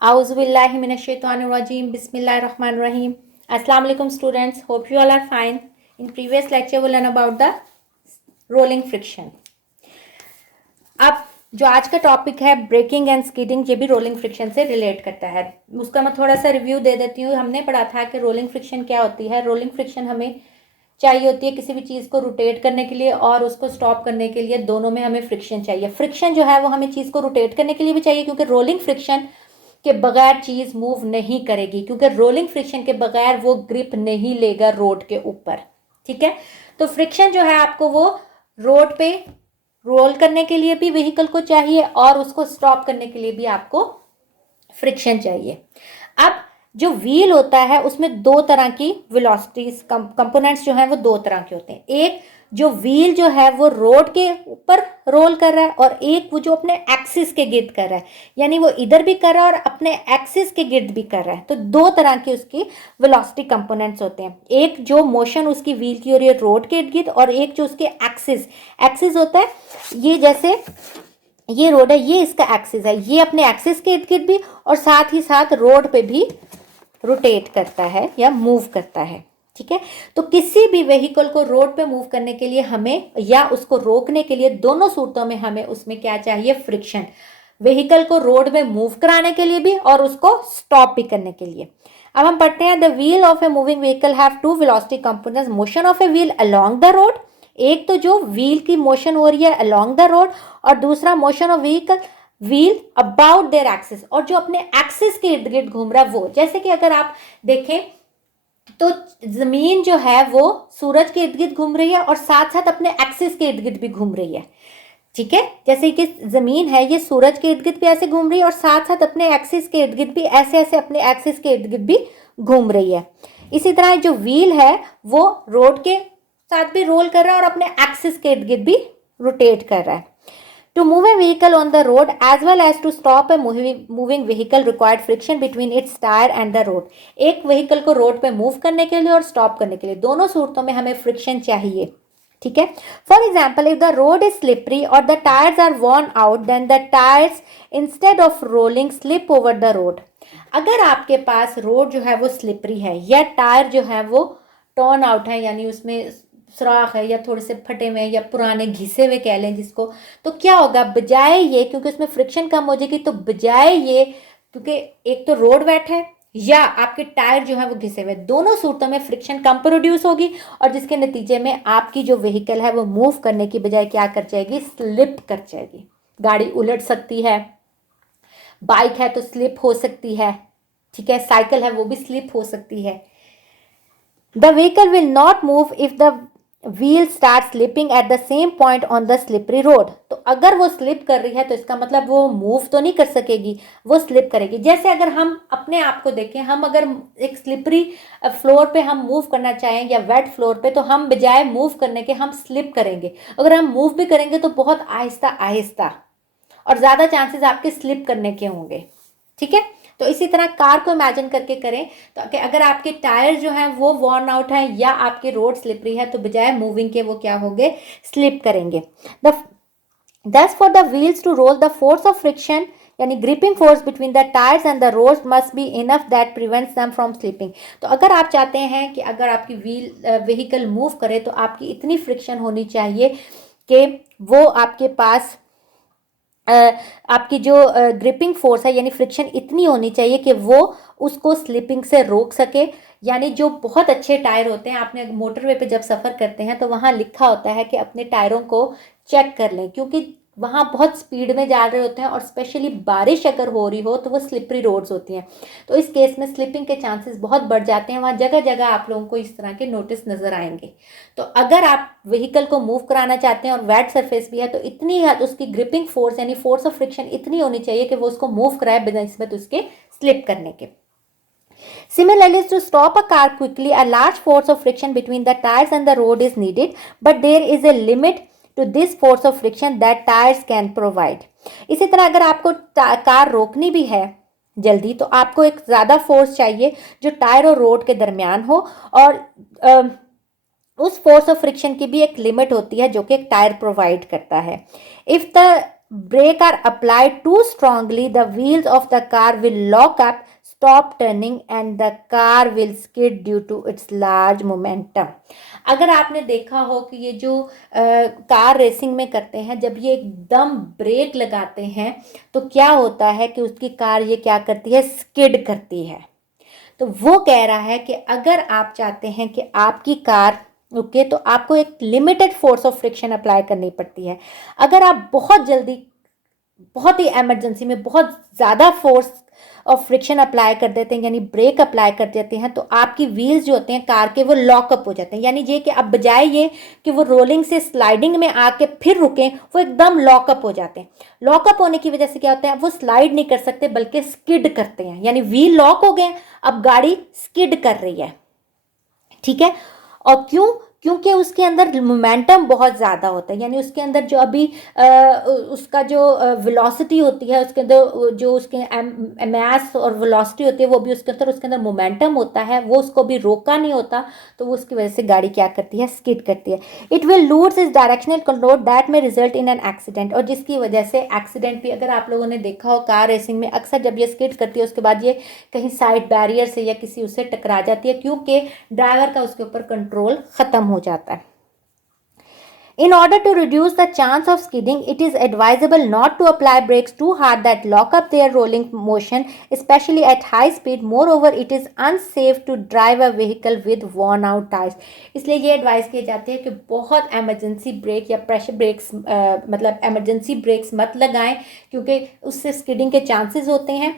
Auzubillahi minash-shaytanir-rajim. Bismillahir-rahmanir-rahim. Assalamu alaikum students. Hope you all are fine. In previous lecture we learn about the rolling friction. अब जो आज का topic है braking and skidding, ये भी rolling friction से relate करता है। उसका मैं थोड़ा सा रिव्यू दे देती हूँ। हमने पढ़ा था कि रोलिंग फ्रिक्शन क्या होती है। रोलिंग फ्रिक्शन हमें चाहिए होती है किसी भी चीज़ को रोटेट करने के लिए और उसको स्टॉप करने के लिए, दोनों में हमें फ्रिक्शन चाहिए। फ्रिक्शन जो है वो हमें चीज़ को रोटेट करने के लिए भी चाहिए, क्योंकि रोलिंग फ्रिक्शन के बगैर चीज़ मूव नहीं करेगी, क्योंकि रोलिंग फ्रिक्शन के बगैर वो ग्रिप नहीं लेगा रोड के ऊपर। ठीक है, तो फ्रिक्शन जो है आपको वो रोड पे रोल करने के लिए भी व्हीकल को चाहिए और उसको स्टॉप करने के लिए भी आपको फ्रिक्शन चाहिए। अब जो व्हील होता है उसमें दो तरह की वेलोसिटीज कंपोनेंट्स जो हैं वो दो तरह के होते हैं। एक जो व्हील जो है वो रोड के ऊपर रोल कर रहा है और एक वो जो अपने एक्सिस के गिर्द कर रहा है, यानी वो इधर भी कर रहा है और अपने एक्सिस के गिर्द भी कर रहा है। तो दो तरह की उसकी वेलोसिटी कंपोनेंट्स होते हैं। एक जो मोशन उसकी व्हील की हो रही है रोड के इर्द गिर्द, और एक जो उसके एक्सिस होता है, ये जैसे ये रोड है, ये इसका एक्सिस है, ये अपने एक्सिस के इर्द गिर्द भी और साथ ही साथ रोड पे भी रोटेट करता है या मूव करता है। ठीक है, तो किसी भी व्हीकल को रोड पे मूव करने के लिए हमें या उसको रोकने के लिए, दोनों सूरतों में हमें उसमें क्या चाहिए, फ्रिक्शन। व्हीकल को रोड में मूव कराने के लिए भी और उसको स्टॉप भी करने के लिए। अब हम पढ़ते हैं, the wheel of a moving vehicle have two velocity components, motion of a wheel along the road. एक तो जो व्हील की मोशन हो रही है अलोंग द रोड, और दूसरा motion of wheel about their axis, और जो अपने एक्सिस के इर्द गिर्द घूम रहा है वो। जैसे कि अगर आप देखें तो जमीन जो है वो सूरज के इर्द गिर्द घूम रही है और साथ साथ अपने एक्सिस के इर्द गिर्द भी घूम रही है। ठीक है, जैसे कि जमीन है ये सूरज के इर्द गिर्द भी ऐसे घूम रही है और साथ साथ अपने एक्सिस के इर्द गिर्द भी ऐसे ऐसे अपने एक्सिस के इर्द गिर्द भी घूम रही है। इसी तरह जो व्हील है वो रोड के साथ भी रोल कर रहा है और अपने एक्सिस के इर्द गिर्द भी रोटेट कर रहा है। To move a vehicle on the road as well as to stop a moving vehicle required friction between its tire and the road. एक व्हीकल को रोड पे मूव करने के लिए और स्टॉप करने के लिए, दोनों सूरतों में हमें फ्रिक्शन चाहिए। ठीक है, for example if the road is slippery और the tyres are worn out, then the tyres instead of rolling slip over the road. अगर आपके पास रोड जो है वो स्लिपरी है या टायर जो है वो टर्न आउट है, यानी उसमें सुराख है या थोड़े से फटे हुए या पुराने घिसे हुए कह लें जिसको, तो क्या होगा, बजाय ये, क्योंकि उसमें फ्रिक्शन कम हो जाएगी, तो बजाय ये, क्योंकि एक तो रोड वेट है या आपके टायर जो है वो घिसे हुए, दोनों सूरतों में फ्रिक्शन कम प्रोड्यूस होगी और जिसके नतीजे में आपकी जो व्हीकल है वो मूव करने की बजाय क्या कर जाएगी, स्लिप कर जाएगी। गाड़ी उलट सकती है, बाइक है तो स्लिप हो सकती है। ठीक है, साइकिल है वो भी स्लिप हो सकती है। The vehicle will not move if the wheel start slipping at the same point on the slippery road. तो अगर वो स्लिप कर रही है तो इसका मतलब वो मूव तो नहीं कर सकेगी, वो स्लिप करेगी। जैसे अगर हम अपने आप को देखें, हम अगर एक स्लिपरी फ्लोर पे हम मूव करना चाहें या वेट फ्लोर पे, तो हम बजाय मूव करने के हम स्लिप करेंगे। अगर हम मूव भी करेंगे तो बहुत आहिस्ता आहिस्ता, और ज़्यादा चांसेस आपके स्लिप करने के होंगे। ठीक है, तो इसी तरह कार को इमेजिन करके करें, तो अगर आपके टायर जो हैं वो वॉर्न आउट हैं या आपकी रोड स्लिपरी है, तो बजाय मूविंग के वो क्या होंगे, स्लिप करेंगे। Thus for the wheels to roll, the force of friction यानी gripping force between the tyres and the roads must be enough that prevents them from slipping. तो अगर आप चाहते हैं कि अगर आपकी व्हीकल मूव करे तो आपकी इतनी फ्रिक्शन होनी चाहिए कि वो आपके पास आपकी जो ग्रिपिंग फोर्स है यानी फ्रिक्शन इतनी होनी चाहिए कि वो उसको स्लिपिंग से रोक सके। यानी जो बहुत अच्छे टायर होते हैं, आपने मोटरवे पे जब सफ़र करते हैं तो वहाँ लिखा होता है कि अपने टायरों को चेक कर लें, क्योंकि वहाँ बहुत स्पीड में जा रहे होते हैं और स्पेशली बारिश अगर हो रही हो तो वो स्लिपरी रोड्स होती हैं, तो इस केस में स्लिपिंग के चांसेस बहुत बढ़ जाते हैं। वहाँ जगह जगह आप लोगों को इस तरह के नोटिस नज़र आएंगे। तो अगर आप व्हीकल को मूव कराना चाहते हैं और वेट सरफेस भी है, तो इतनी उसकी ग्रिपिंग फोर्स यानी फोर्स ऑफ फ्रिक्शन इतनी होनी चाहिए कि वो उसको मूव कराए बिना इसमें उसके स्लिप करने के। Similarly, to stop a car quickly, a large force of friction between the tires and the road is needed, but there is a limit to this force of friction that tires can provide. इसी तरह अगर आपको car रोकनी भी है जल्दी, तो आपको एक ज़्यादा फोर्स चाहिए जो टायर और रोड के दरमियान हो, और उस फोर्स ऑफ फ्रिक्शन की भी एक लिमिट होती है जो कि एक टायर प्रोवाइड करता है। If the brake are applied too strongly, the wheels of the car will lock up, stop turning and the car will skid due to its large momentum. अगर आपने देखा हो कि ये जो कार रेसिंग में करते हैं, जब ये एकदम ब्रेक लगाते हैं तो क्या होता है कि उसकी कार ये क्या करती है, स्किड करती है. तो वो कह रहा है कि अगर आप चाहते हैं कि आपकी कार रुके तो आपको एक limited force of friction apply करनी पड़ती है. अगर आप बहुत जल्दी, बहुत ही इमरजेंसी में बहुत ज़्यादा फोर्स ऑफ फ्रिक्शन अप्लाई कर देते हैं, यानी ब्रेक अप्लाई कर देते हैं, तो आपकी व्हील्स जो होते हैं कार के वो लॉकअप हो जाते हैं. यानी ये कि अब बजाय ये कि वो रोलिंग से स्लाइडिंग में आके फिर रुकें, वो एकदम लॉकअप हो जाते हैं. लॉकअप होने की वजह से क्या होता है, वो स्लाइड नहीं कर सकते बल्कि स्किड करते हैं. यानी व्हील लॉक हो गए, अब गाड़ी स्किड कर रही है. ठीक है. और क्यों? क्योंकि उसके अंदर मोमेंटम बहुत ज़्यादा होता है. यानी उसके अंदर जो अभी उसका जो वेलोसिटी होती है, उसके अंदर जो उसके मास और वेलोसिटी होती है, वो भी उसके अंदर मोमेंटम होता है, वो उसको भी रोका नहीं होता. तो वो उसकी वजह से गाड़ी क्या करती है, स्किड करती है. It will lose is directional control that में रिजल्ट इन एन एक्सीडेंट. और जिसकी वजह से एक्सीडेंट भी, अगर आप लोगों ने देखा हो कार रेसिंग में, अक्सर जब ये स्किड करती है उसके बाद ये कहीं साइड बैरियर से या किसी उससे टकरा जाती है, क्योंकि ड्राइवर का उसके ऊपर कंट्रोल ख़त्म हो जाता है. In order to reduce the chance of skidding, it is advisable not to apply brakes too hard that lock up their rolling motion, especially at high speed. Moreover, it is unsafe to drive a vehicle with worn out tires. इसलिए ये advice की जाती है कि बहुत emergency break या pressure breaks मतलब emergency breaks मत लगाएं, क्योंकि उससे स्किडिंग के चांसेस होते हैं.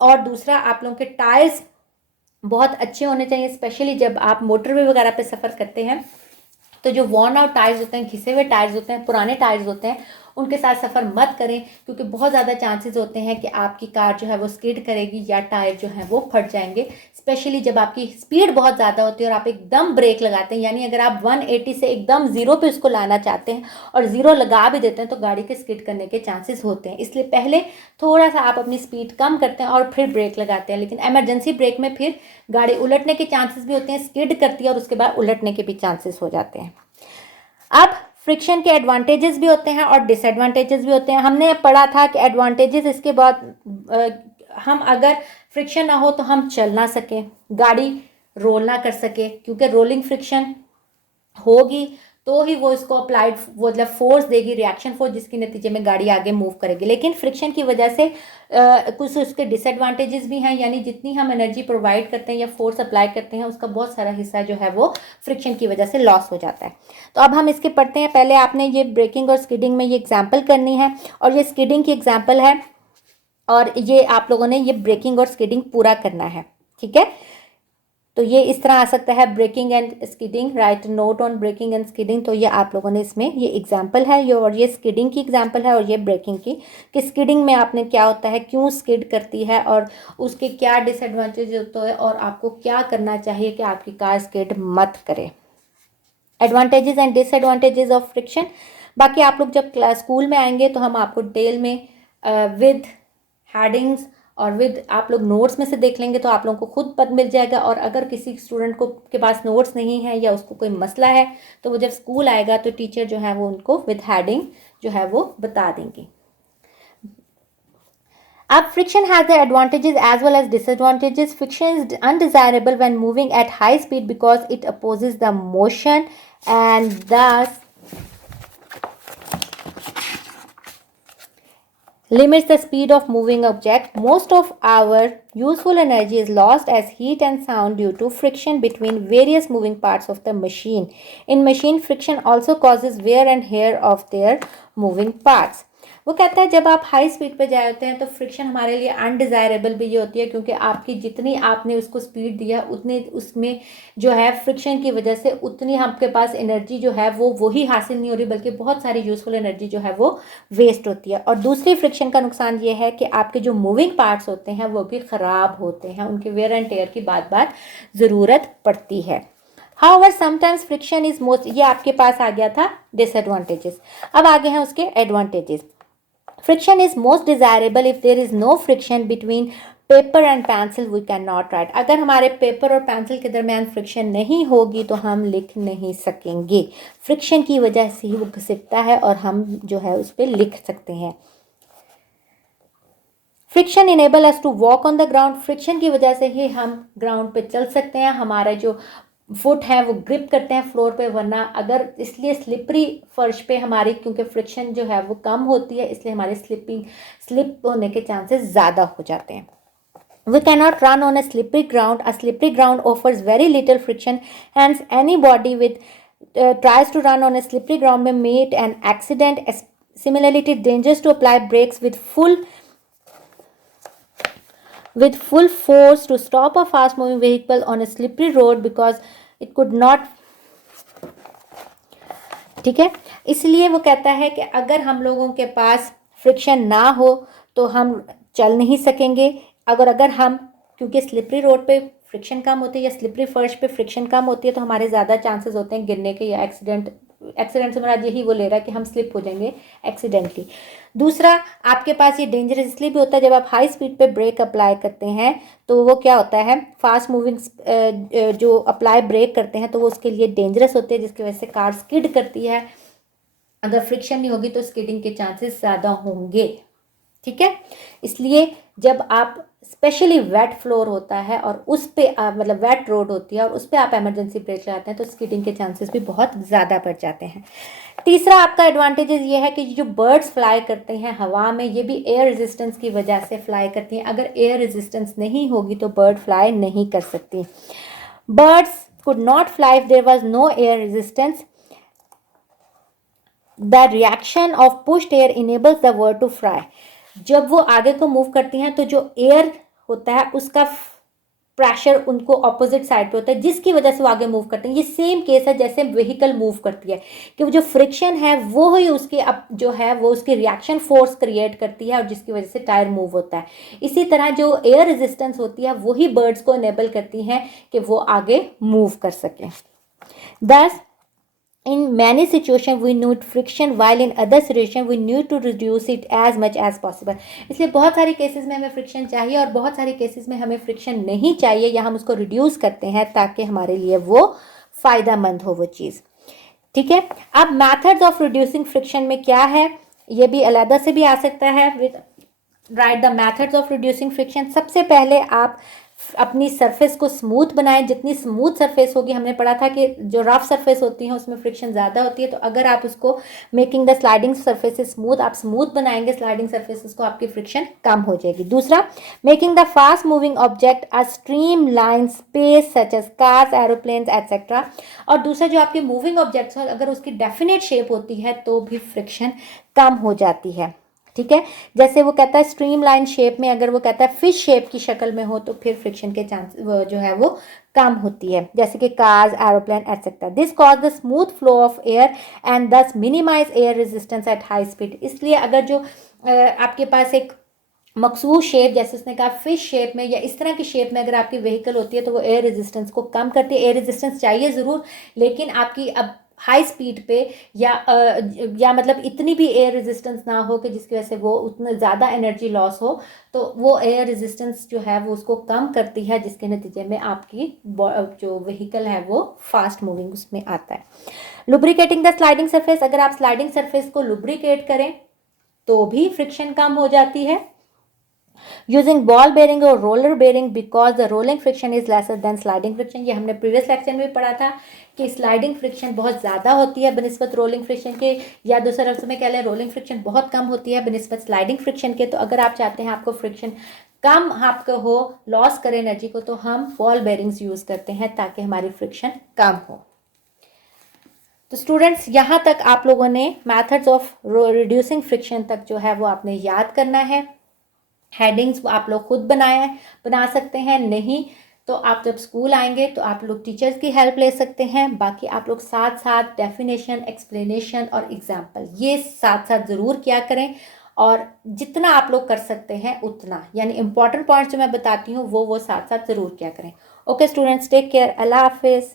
और दूसरा, आप लोगों के टायर्स बहुत अच्छे होने चाहिए, स्पेशली जब आप मोटरवे वगैरह पे सफ़र करते हैं. तो जो वॉर्न आउट टायर्स होते हैं, घिसे हुए टायर्स होते हैं, पुराने टायर्स होते हैं, उनके साथ सफ़र मत करें, क्योंकि बहुत ज़्यादा चांसेस होते हैं कि आपकी कार जो है वो स्किड करेगी या टायर जो है वो फट जाएंगे. स्पेशली जब आपकी स्पीड बहुत ज़्यादा होती है और आप एकदम ब्रेक लगाते हैं, यानी अगर आप 180 से एकदम ज़ीरो पे उसको लाना चाहते हैं और ज़ीरो लगा भी देते हैं, तो गाड़ी के स्किड करने के चांसेस होते हैं. इसलिए पहले थोड़ा सा आप अपनी स्पीड कम करते हैं और फिर ब्रेक लगाते हैं. लेकिन एमरजेंसी ब्रेक में फिर गाड़ी उलटने के चांसेस भी होते हैं, स्किड करती है और उसके बाद उलटने के भी चांसेस हो जाते हैं. अब फ्रिक्शन के एडवांटेजेस भी होते हैं और डिसएडवांटेजेस भी होते हैं. हमने पढ़ा था कि एडवांटेजेस इसके बाद हम अगर फ्रिक्शन ना हो तो हम चल ना सकें, गाड़ी रोल ना कर सके, क्योंकि रोलिंग फ्रिक्शन होगी तो ही वो इसको अप्लाइड मतलब फोर्स देगी, रिएक्शन फोर्स, जिसके नतीजे में गाड़ी आगे मूव करेगी. लेकिन फ्रिक्शन की वजह से कुछ उसके डिसएडवांटेजेस भी हैं. यानी जितनी हम एनर्जी प्रोवाइड करते हैं या फोर्स अप्लाई करते हैं, उसका बहुत सारा हिस्सा जो है वो फ्रिक्शन की वजह से लॉस हो जाता है. तो अब हम इसके पढ़ते हैं. पहले आपने ये ब्रेकिंग और स्किडिंग में ये एग्जाम्पल करनी है, और ये स्किडिंग की एग्जाम्पल है, और ये आप लोगों ने ये ब्रेकिंग और स्किडिंग पूरा करना है. ठीक है. तो ये इस तरह आ सकता है, braking and skidding, write note on braking and skidding. तो ये आप लोगों ने इसमें ये एग्जाम्पल है, ये और ये स्किडिंग की एग्जाम्पल है और ये ब्रेकिंग की, कि स्किडिंग में आपने क्या होता है, क्यों स्किड करती है और उसके क्या डिसएडवांटेज होते हैं और आपको क्या करना चाहिए कि आपकी कार स्किड मत करे. Advantages and disadvantages of friction. बाकी आप लोग जब स्कूल में आएंगे तो हम आपको डिटेल में विद हेडिंग्स और विद आप लोग नोट्स में से देख लेंगे, तो आप लोगों को खुद पता मिल जाएगा. और अगर किसी स्टूडेंट को के पास नोट्स नहीं है या उसको कोई मसला है, तो वो जब स्कूल आएगा तो टीचर जो है वो उनको विद हेडिंग जो है वो बता देंगे. अब friction has the advantages as well as disadvantages. Friction is undesirable when moving at high speed because it opposes the motion and thus limits the speed of moving object. Most of our useful energy is lost as heat and sound due to friction between various moving parts of the machine. In machine, friction also causes wear and tear of their moving parts. वो कहता है जब आप high speed पे जाए होते हैं तो फ्रिक्शन हमारे लिए अनडिज़ायरेबल भी ये होती है, क्योंकि आपकी जितनी आपने उसको स्पीड दिया उतनी उसमें जो है फ्रिक्शन की वजह से उतनी आपके पास एनर्जी जो है वो वही हासिल नहीं हो रही, बल्कि बहुत सारी यूज़फुल एनर्जी जो है वो वेस्ट होती है. और दूसरी फ्रिक्शन का नुकसान ये है कि आपके जो मूविंग पार्ट्स होते हैं वो भी ख़राब होते हैं, उनके वेयर एंड टेयर की बार बार ज़रूरत पड़ती है. However, sometimes friction is most, ये आपके पास आ गया था डिसएडवांटेजेस. अब आगे हैं उसके advantages. Friction is most desirable if there is no friction between paper and pencil we can not write. अगर हमारे पेपर और पेंसिल के दरमियान फ्रिक्शन नहीं होगी तो हम लिख नहीं सकेंगे। फ्रिक्शन की वजह से ही वो घिसकता है और हम जो है उस पर लिख सकते हैं। Friction enable us to walk on the ground. Friction की वजह से ही हम ग्राउंड पे चल सकते हैं, हमारा जो फुट है वो ग्रिप करते हैं फ्लोर पे, वरना अगर इसलिए स्लिपरी फर्श पे हमारी क्योंकि फ्रिक्शन जो है वो कम होती है, इसलिए हमारे स्लिप होने के चांसेस ज़्यादा हो जाते हैं। We cannot run on a slippery ground. A slippery ground offers very little friction. Hence, anybody with tries to run on a slippery ground may meet an accident. Similarly, it is dangerous to apply brakes with full force to stop a fast moving vehicle on a slippery road because it could not. ठीक है, इसलिए वो कहता है कि अगर हम लोगों के पास फ्रिक्शन ना हो तो हम चल नहीं सकेंगे। अगर हम क्योंकि स्लिपरी रोड पे फ्रिक्शन कम होती है या स्लिपरी फर्श पे फ्रिक्शन कम होती है तो हमारे ज़्यादा चांसेस होते हैं गिरने के या एक्सीडेंट से मेरा यही वो ले रहा है कि हम स्लिप हो जाएंगे एक्सीडेंटली। दूसरा, आपके पास ये डेंजरस इसलिए भी होता है जब आप हाई स्पीड पे ब्रेक अप्लाई करते हैं तो वो क्या होता है, फास्ट मूविंग जो अप्लाई ब्रेक करते हैं तो वो उसके लिए डेंजरस होते हैं, जिसकी वजह से कार स्किड करती है। अगर फ्रिक्शन नहीं होगी तो स्किडिंग के चांसेस ज़्यादा होंगे। ठीक है, इसलिए जब आप स्पेशली वेट फ्लोर होता है और उस पे आप मतलब वेट रोड होती है और उस पे आप इमरजेंसी ब्रेक लगाते हैं तो स्किडिंग के चांसेस भी बहुत ज़्यादा बढ़ जाते हैं। तीसरा आपका एडवांटेजेस ये है कि जो बर्ड्स फ्लाई करते हैं हवा में, ये भी एयर रेजिस्टेंस की वजह से फ्लाई करती हैं। अगर एयर रेजिस्टेंस नहीं होगी तो बर्ड फ्लाई नहीं कर सकती। Birds could not fly if there was no air resistance. The reaction of pushed air enables the bird to fly. जब वो आगे को मूव करती हैं तो जो एयर होता है उसका प्रेशर उनको ऑपोजिट साइड पे होता है, जिसकी वजह से वो आगे मूव करते हैं। ये सेम केस है जैसे व्हीकल मूव करती है कि वो जो फ्रिक्शन है वो ही उसकी अब जो है वो उसकी रिएक्शन फोर्स क्रिएट करती है और जिसकी वजह से टायर मूव होता है। इसी तरह जो एयर रेजिस्टेंस होती है वही बर्ड्स को इनेबल करती हैं कि वो आगे मूव कर सकें। दस in many situations we need friction while in other situations we need to reduce it as much as possible। इसलिए बहुत सारे केसेस में हमें फ्रिक्शन चाहिए और बहुत सारे केसेस में हमें फ्रिक्शन नहीं चाहिए या हम उसको रिड्यूस करते हैं ताकि हमारे लिए वो फ़ायदेमंद हो वो चीज़। ठीक है, अब मेथड्स ऑफ रिड्यूसिंग फ्रिक्शन में क्या है, ये भी अलग से भी आ सकता है। Right the methods of reducing friction. सबसे पहले आप अपनी सरफेस को स्मूथ बनाएं। जितनी स्मूथ सरफेस होगी, हमने पढ़ा था कि जो रफ सरफेस होती है उसमें फ्रिक्शन ज़्यादा होती है, तो अगर आप उसको making the sliding surfaces smooth, आप स्मूथ बनाएंगे स्लाइडिंग सरफेसेस को, आपकी फ्रिक्शन कम हो जाएगी। दूसरा, making the fast moving object a streamline space such as cars, aeroplanes etcetera. और दूसरा, जो आपके मूविंग ऑब्जेक्ट्स है अगर उसकी डेफिनेट शेप होती है तो भी फ्रिक्शन कम हो जाती है। ठीक है, जैसे वो कहता है स्ट्रीम लाइन शेप में, अगर वो कहता है फिश शेप की शक्ल में हो तो फिर फ्रिक्शन के चांस जो है वो कम होती है, जैसे कि cars, aeroplane etcetera. This cause the smooth flow of air and thus minimise air resistance at high speed. इसलिए अगर जो आपके पास एक मखसूस शेप, जैसे उसने कहा फिश शेप में या इस तरह की शेप में अगर आपकी व्हीकल होती है तो वो एयर रेजिस्टेंस को कम करती है। एयर रेजिस्टेंस चाहिए ज़रूर, लेकिन आपकी अब हाई स्पीड पे या मतलब इतनी भी एयर रेजिस्टेंस ना हो कि जिसकी वजह से वो उतना ज़्यादा एनर्जी लॉस हो, तो वो एयर रेजिस्टेंस जो है वो उसको कम करती है, जिसके नतीजे में आपकी जो व्हीकल है वो फास्ट मूविंग उसमें आता है। Lubricating the sliding surface. अगर आप स्लाइडिंग सरफेस को लुब्रिकेट करें तो भी फ्रिक्शन कम हो जाती है। यूजिंग बॉल बेरिंग और roller bearing because the rolling friction is lesser than sliding friction. ये हमने प्रीवियस लेक्चर में भी पढ़ा था कि स्लाइडिंग फ्रिक्शन बहुत ज़्यादा होती है बनिस्बत रोलिंग फ्रिक्शन के, या दूसरे लफ्ज़ में कह लें रोलिंग फ्रिक्शन बहुत कम होती है बनिस्बत स्लाइडिंग फ्रिक्शन के। तो अगर आप चाहते हैं आपको फ्रिक्शन कम आपको हो, लॉस करे एनर्जी को, तो हम बॉल बेरिंग्स यूज़ करते हैं ताकि हमारी फ्रिक्शन कम हो। तो स्टूडेंट्स, यहाँ तक आप लोगों ने मैथड्स ऑफ रिड्यूसिंग फ्रिक्शन तक जो है वो आपने याद करना है। हेडिंग्स आप लोग खुद बना सकते हैं, नहीं तो आप जब स्कूल आएंगे तो आप लोग टीचर्स की हेल्प ले सकते हैं। बाकी आप लोग साथ साथ डेफिनेशन, एक्सप्लेनेशन और एग्जाम्पल ये साथ साथ ज़रूर किया करें, और जितना आप लोग कर सकते हैं उतना, यानी इंपॉर्टेंट पॉइंट्स जो मैं बताती हूँ वो साथ साथ ज़रूर किया करें। ओके स्टूडेंट्स, टेक केयर, अल्लाह हाफिज़।